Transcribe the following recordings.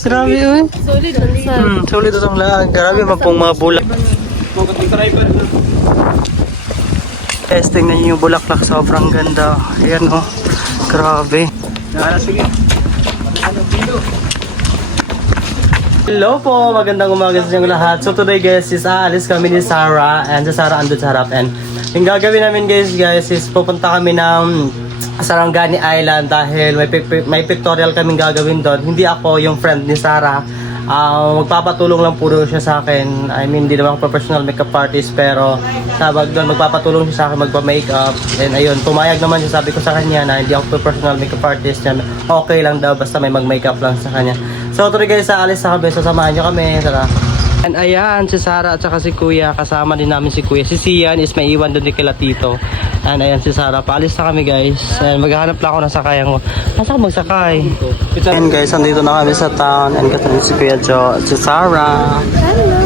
Grabe yun. Solid lang sa. Solid itong lahat. Grabe man pong mga bulak. Guys, tingnan nyo yung bulaklak. Sobrang ganda. Ayan o. Grabe. Hello po. Magandang umaga sa inyo lahat. So today guys is aalis kami ni Sarah. And si Sarah andun sa harap. And yung gagawin namin guys is pupunta kami ng Sarangani Island dahil may pictorial kaming gagawin doon. Hindi ako yung friend ni Sarah. Magpapatulong lang puro siya sa akin. I mean, hindi naman ako professional makeup artist, pero sabag doon, magpapatulong siya sa akin magpa-makeup. And ayun, pumayag naman siya. Sabi ko sa kanya na hindi ako professional makeup artist. Okay lang daw, basta may mag-makeup lang sa kanya. So today guys, aalis na kami. Sasamahan niyo kami. Tara. And ayan, si Sarah at saka si Kuya. Kasama din namin si Kuya. Si Sian is may iwan doon ni kila Tito. And ayan si Sarah. Paalis na kami guys. And maghahanap lang ako ng sakayan ko. Nasa ako magsakay? And guys, andito na kami sa town. And kasama si Kuya Joe at si Sarah. Hello.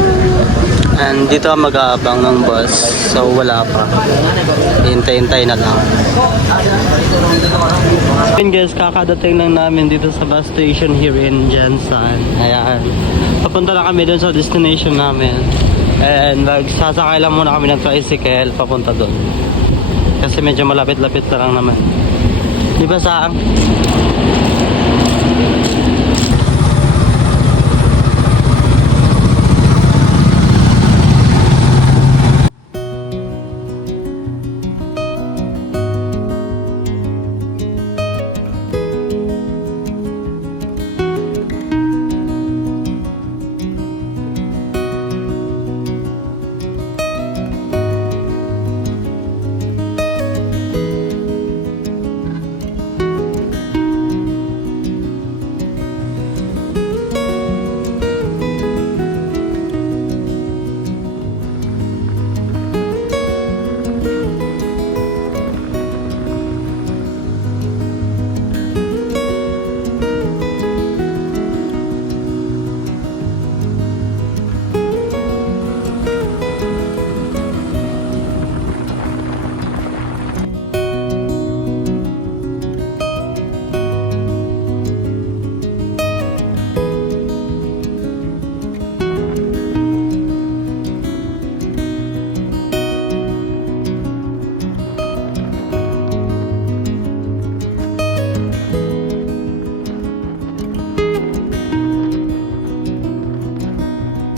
And dito ang mag-aabang ng bus. So wala pa. Hintay-hintay na lang. And guys, kakadating lang namin dito sa bus station here in Jensen. Ayan. Papunta na kami dun sa destination namin. And magsasakay lang muna kami ng tricycle papunta dun. Kasi medyo malapit-lapit na lang naman. Di ba Saang?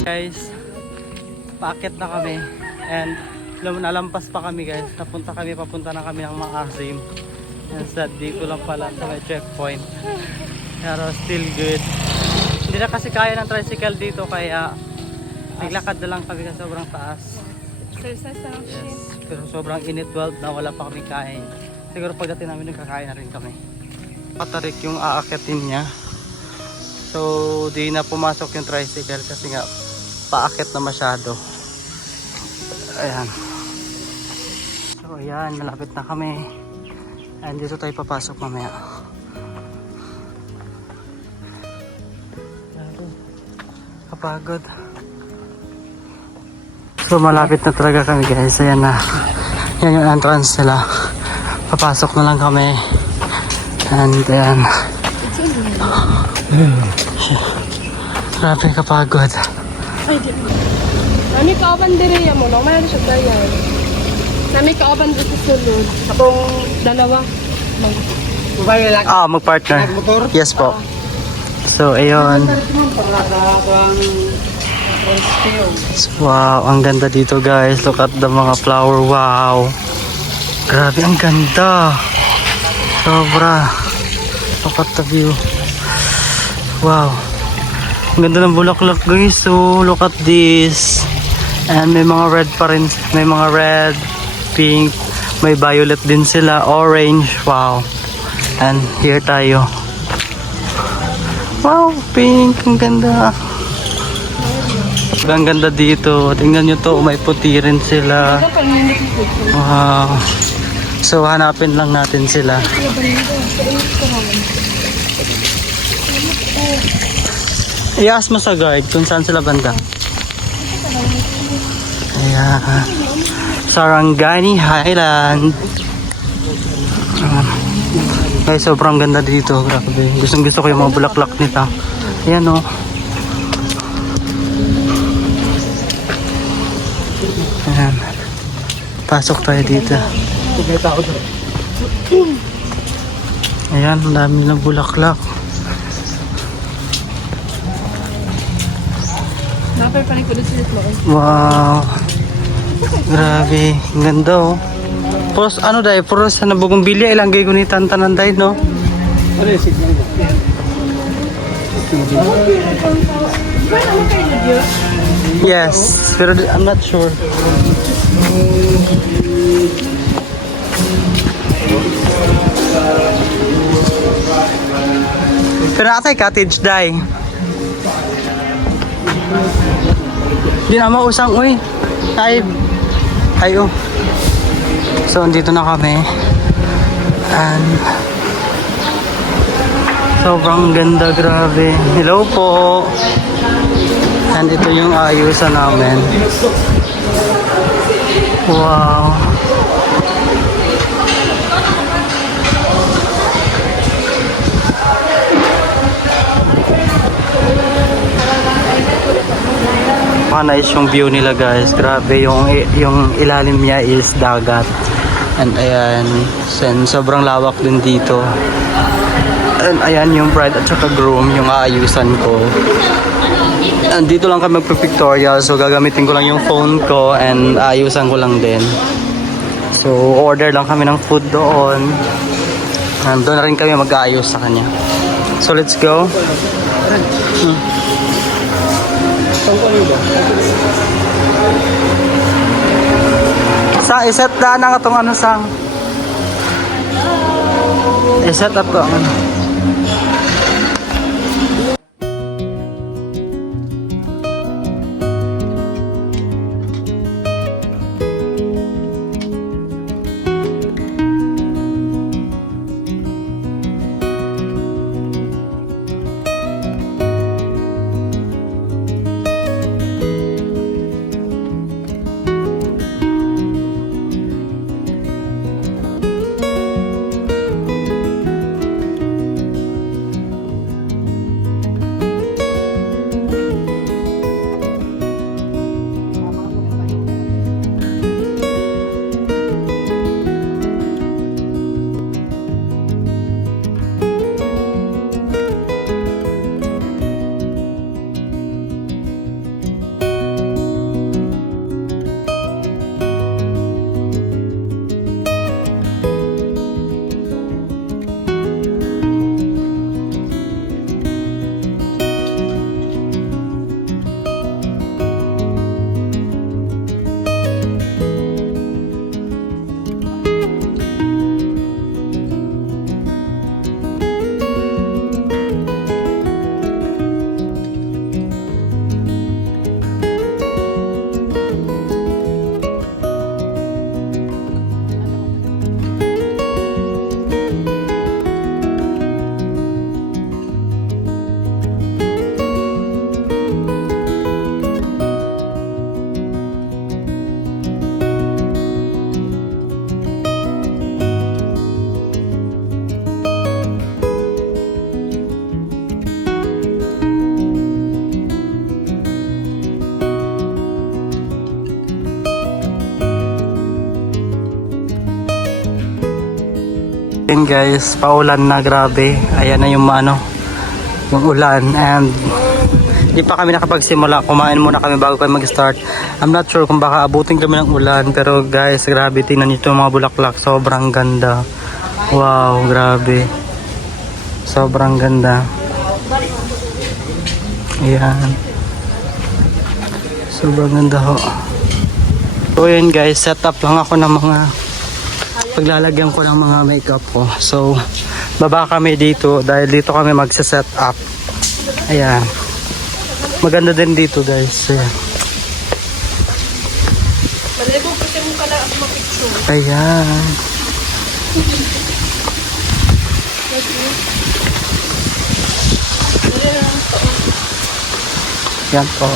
Guys, paakit na kami and nalampas pa kami guys. Papunta na kami ng Maasim. And sad, dito lang pala sa may checkpoint. Pero still good. Hindi na kasi kaya ng tricycle dito kaya naglakad na lang kami kasi sobrang taas. Yes, pero sobrang init, 12 na wala pa kami kain. Siguro pagdating namin nagkakain na rin kami. Patarik yung aakitin niya. So di na pumasok yung tricycle kasi nga paakit na masyado. Ayan. So ayan, malapit na kami. And dito tayo papasok mamaya. Kapagod. So malapit na talaga kami guys. Ayan na. Yan yung entrance nila. Papasok na lang kami. And ayan. Grabe kapagod. Nami kauban dire mo, no? Mayroon siya dayan. Nami kauban dito sa sulod. Atong dalawa. Mag-partner. Yes po. So, ayun. Wow, ang ganda dito guys. Look at the mga flower. Wow. Grabe, ang ganda. Sobra. Look at the view. Wow. Ang ganda ng bulaklak guys. So, look at this. And may mga red pa rin. May mga red, pink, may violet din sila, orange. Wow. And here tayo. Wow, pink. Ang ganda. Ang ganda dito. Tingnan nyo to. May puti rin sila. Wow. So, hanapin lang natin sila. I-ask mo sa guard kung saan sila banda. Ayan. Sarangani Highland. Guys, sobrang ganda dito. Grabe. Gustong gusto ko yung mga bulaklak nito. Ayan o. Ayan. Pasok tayo dito. Ayan, ang dami ng bulaklak. Napay pa rin ko dito mo. Wow. Grabe. Ang ganda oh. Pros, ano dahil? Pros na bugumbilya. Ilang gay kunitan tanan dahil, no? Yes. Pero I'm not sure. Pero nakatay cottage dahil. Di na mausang, uy. Ay, oh. So, andito na kami. And, sobrang ganda, grabe. Hello po. And ito yung ayusan namin. Wow. Nice yung view nila guys. Grabe yung ilalim niya is dagat. And ayan, sobrang lawak din dito. And ayan yung bride at saka groom, yung aayusan ko. And dito lang kami magpipictorial, so gagamitin ko lang yung phone ko and aayusan ko lang din. So order lang kami ng food doon. And doon na rin kami mag-aayos sa kanya. So let's go. Sa iset daan na itong ano sang iset up to ano. Ayan guys, paulan na, grabe. Ayan na yung yung ulan, and di pa kami nakapagsimula. Kumain muna kami bago kami mag-start. I'm not sure kung baka abutin kami ng ulan, pero guys, grabe, tingnan nyo itong mga bulaklak. Sobrang ganda. Wow, grabe. Sobrang ganda. Ayan. Sobrang ganda ho. So yun guys, set up lang ako ng mga paglalagyan ko ng mga makeup ko. So baba kami dito dahil dito kami magse-set up. Ayan. Maganda din dito guys. Ayan. Malibog kasi mo pala ang mapicture. Ayan. Yan po.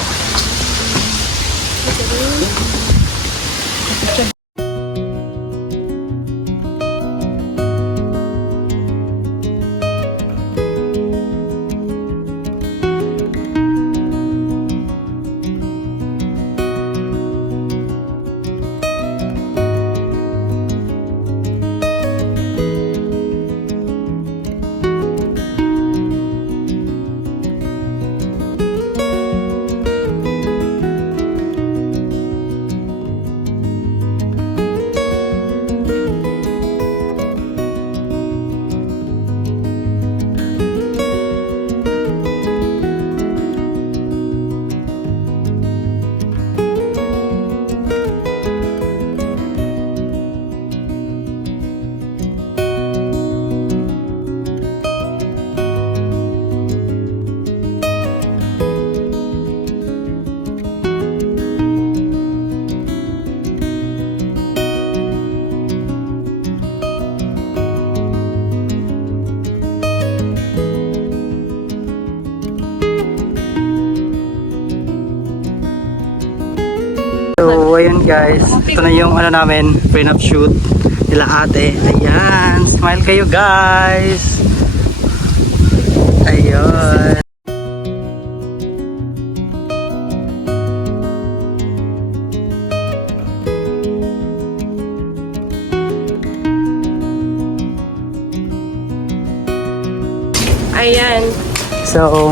ayan guys. Ito na yung ano namin, prenup shoot nila ate. Ayan, smile kayo guys. Ayun. Ayan. So,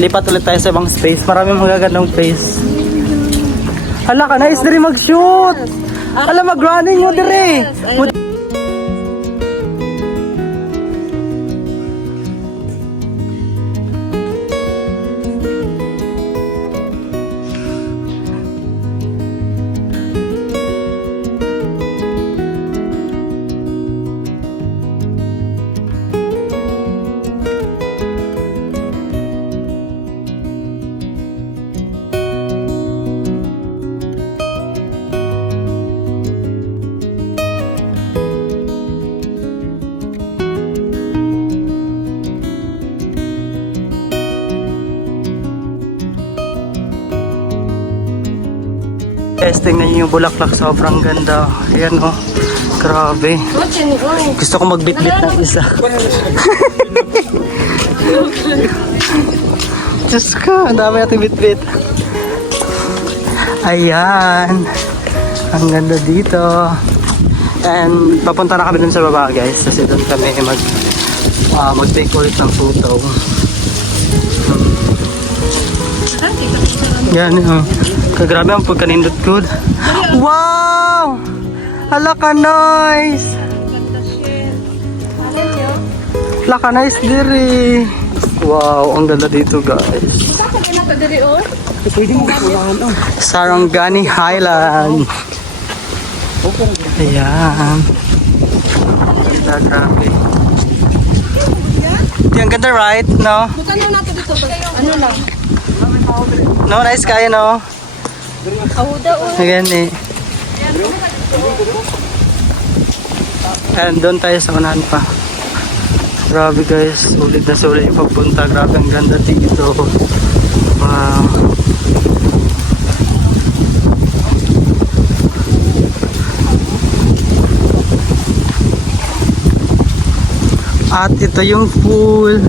lipat ulit tayo sa ibang space. Maraming magagandang place. Hala ka, nice diri mag-shoot! Hala, mag-running mo diri! Guys, tingnan nyo yung bulaklak, sobrang ganda. Ayan oh, grabe. Gusto ko magbitbit ng isa. Diyos ko, ang dami natin bitbit. Ayan, ang ganda dito. And papunta na kami dun sa baba guys, kasi dun kami mag-take ulit ng photo. Yan oh. Kagrabe ang pagkanindot good. Wow! Hala ka nice! Hala ka nice diri. Wow, ang ganda dito guys. Sarangani Highland. Ayan. Ganda, grabe. Ang ganda right, no? Bukan na nato dito. Ano lang? No, nice kaya no? Ayan eh. And doon tayo sa unahan pa. Grabe guys, sulit na sulit yung pagpunta. Grabe ang ganda dito. Wow. At ito yung pool.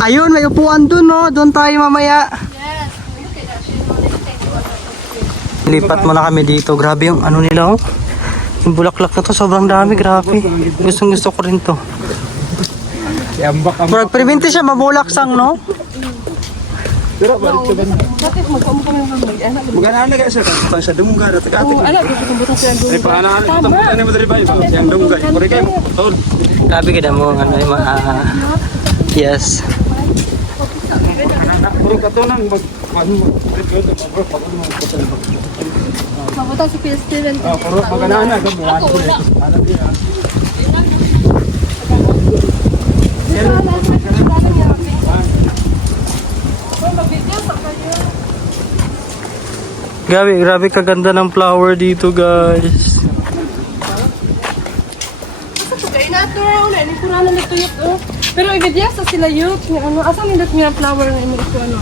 Ayun, may upuan dun no. Doon tayo mamaya. Lipat muna kami dito. Grabe yung ano nila oh. Yung bulaklak na to sobrang dami. Grabe. Gustong gusto ko rin to. Pag prevente siya mabulak sang no? Magana na siya kan sa dungga at tagatik. Ala, gusto kong butang siya doon. Ay paana na ano mo diri ba? Yang dungga. Pare kay mo. Tol. Grabe kita mo ano yes. Pare katunan mag Mabutang si Kuya Steven. puro magana na gamo. Grabe kaganda ng flower dito guys. Kaya natural na, hindi ko na nagtuyot oh. Pero ibigyan sa sila yun. Ano, asa nindot nga flower na imo ito ano?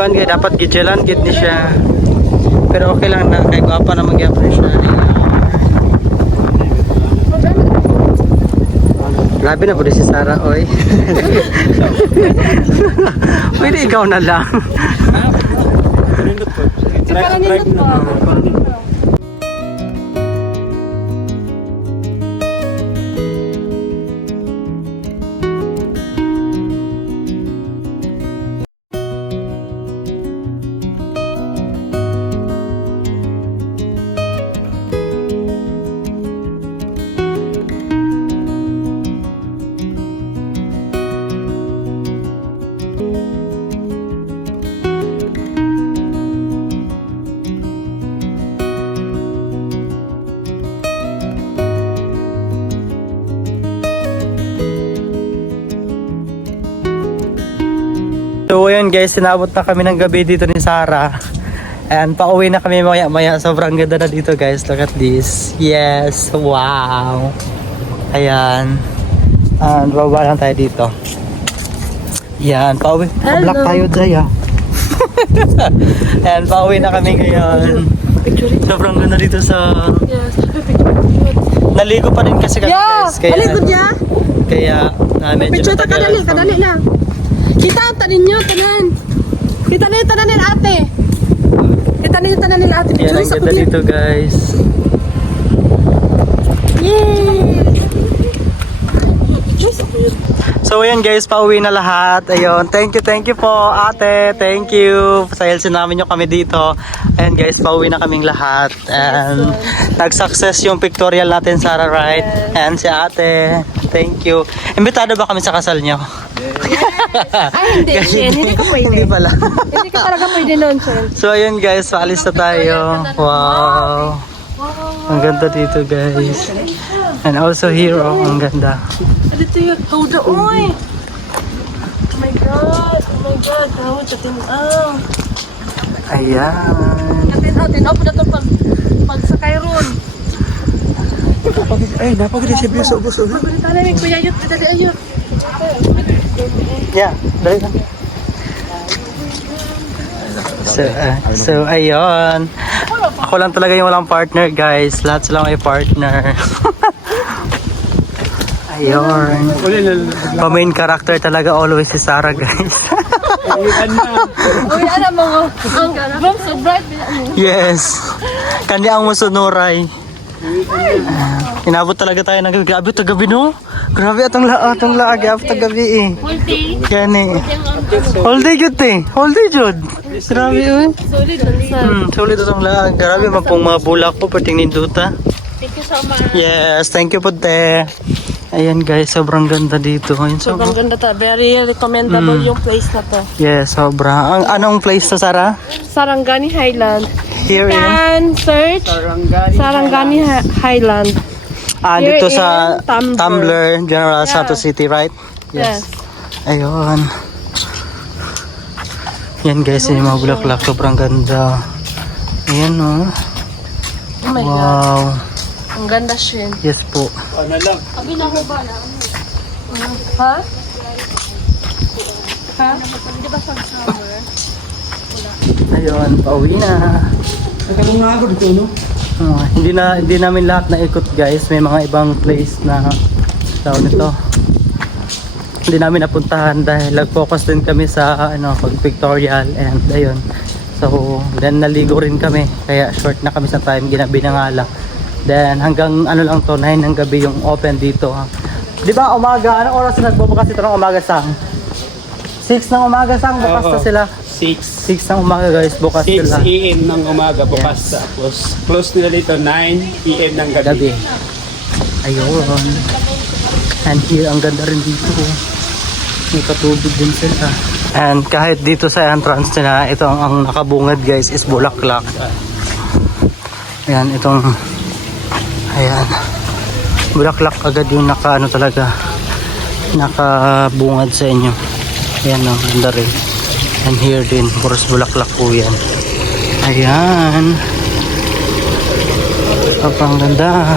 kuan kay dapat gijelan gid ni siya. Pero okay lang na kay gwapa na magyapon siya. Grabe na po si Sarah, oy. Pwede ikaw na lang. Para nindot pa. So ayun guys, sinabot na kami ng gabi dito ni Sarah. And pauwi na kami maya-maya. Sobrang ganda na dito guys. Look at this. Yes. Wow. Ayan. And baba lang tayo dito. Yan. Pauwi. Pa-block tayo Jaya. And pauwi na kami ngayon. Sobrang ganda dito sa... Yes. Naligo pa rin kasi kami guys. Kaya, Alikod niya. Kaya medyo Picture ta natagalan kadali lang. Kita ang tanin nyo, tanan. Kita na yung tanan nila ate. Kita na yung tanan nila ate. Yan ang ganda dito guys. Yay! So ayan guys, pauwi na lahat. Ayun, thank you po ate. Thank you. Pasahil sinamin nyo kami dito. Ayan guys, pauwi na kaming lahat. And nag-success yung pictorial natin, Sarah, right? And si ate. Thank you. Imbitado ba kami sa kasal nyo? Ay, hindi. Shen. Hindi ka pwede. Hindi pala. Hindi ka talaga pwede nun, Shen. So ayun guys, paalis na tayo. Wow. Ang ganda dito guys. And also here, oh, ang ganda. Dito yun. Hold on. Oy! Oh my God. Oh my God. Tawad sa tinaw. Ayan. Tinaw po na ito pagsakay ron. Ay, napagod siya biya sa ubos. Pagbalita na yung kuya yun. Dali ayun. Yeah, dali lang. So ayun. Ako lang talaga yung walang partner, guys. Lahat sila may partner. Ayun. Pa-main character talaga always si Sarah, guys. Uy, alam mo nga. Ang room so bright. Yes. Kanya ang musunuray. Inabot talaga tayo ng gabi. Grabe ito gabi, no? Grabe atong laag. Abot ito gabi, eh. Whole day. Gani. Whole day jud, eh. Whole day jud. Grabe, eh. Solid lang sa. Sulit itong laag. Grabe, magpong mga bulak po. Pating ninduta. Thank you so much. Yes, thank you po, te. Ayan guys, sobrang ganda dito. Ayun, Sobrang ganda ta. Very recommendable yung place na to. yes, sobra. Anong place to, Sarah? Sarangani Highland. Here in? Can search Sarangani Highland. Here Dito sa in Tumblr. Tumblr, General Yeah. Santos City, right? Yes. Ayun. Yan guys, yung mga bulaklak. Sobrang ganda. Ayan, oh. Oh my God. Wow. Ang ganda Shin. Yes po. Abi na ho ba na? Ha? Ha? Di ba sa summer? Ayun, pauwi na. Hindi namin lahat na ikot guys. May mga ibang place na tawag nito. Hindi namin napuntahan dahil nag-focus din kami sa pag-pictorial and ayun. So, then naligo rin kami. Kaya short na kami sa time, ginabi na nga lang. Then hanggang lang to, 9 ng gabi yung open dito. Di ba umaga, anong oras na nagbubukas ito ng umaga sang? 6 ng umaga sang, bukas na sila. 6 ng umaga guys, bukas 6 sila. AM ng umaga bukas tapos close nila dito 9 PM ng gabi. Gabi. Ayun. And here, ang ganda rin dito. May katubig din sila. And kahit dito sa entrance nila, ito ang nakabungad guys is bulaklak. Ayan, ayan. Bulaklak agad yung talaga. Nakabungad sa inyo. Ayan o, ganda rin. And here din, puros bulaklak po yan. Ayan. Ang ganda.